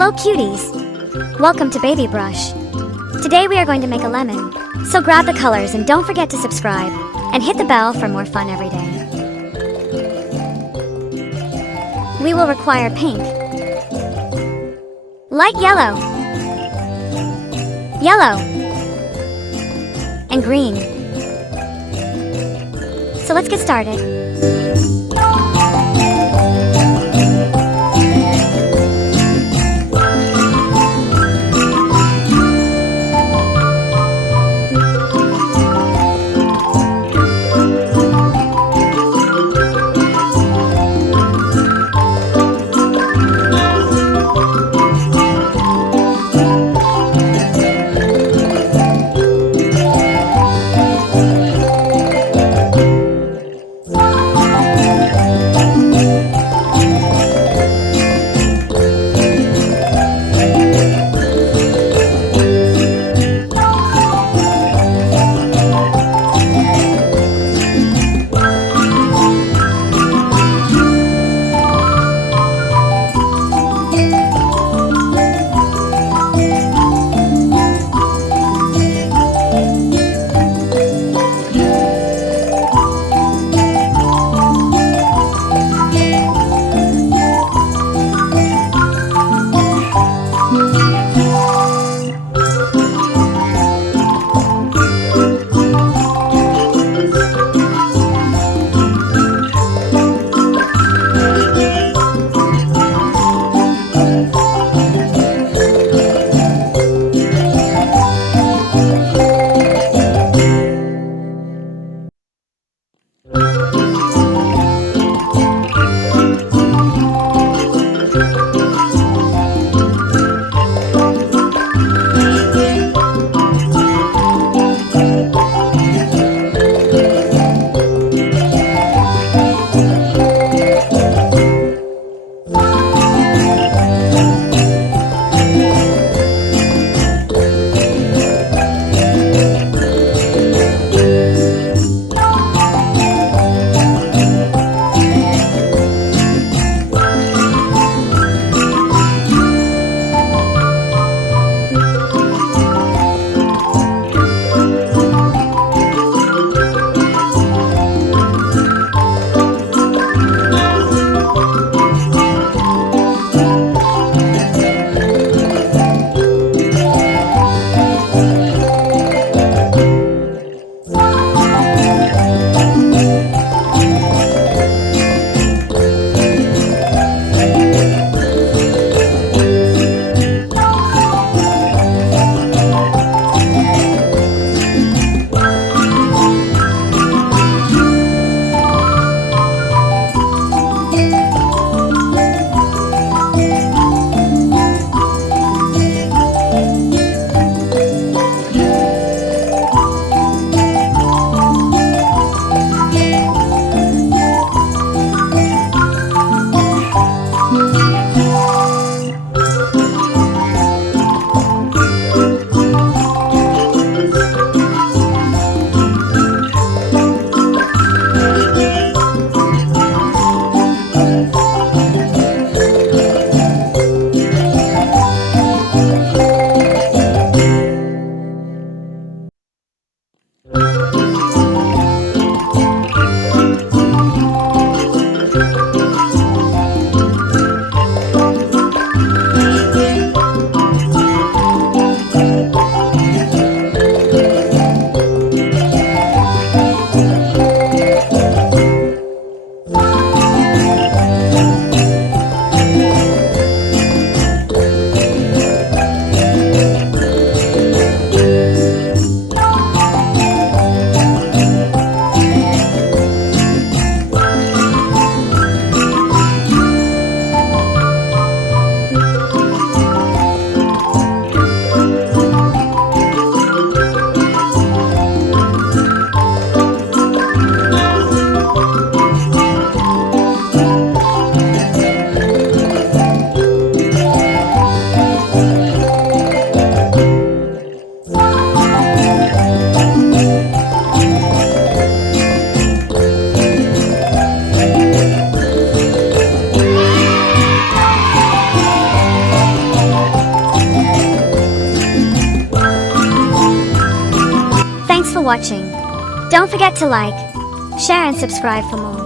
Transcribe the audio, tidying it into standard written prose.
Hello cuties! Welcome to Babybrush. Today we are going to make a lemon. So grab the colors and don't forget to subscribe. And hit the bell for more fun every day. We will require pink, light yellow, yellow, and green. So let's get started. for watching. Don't forget to like, share and subscribe for more.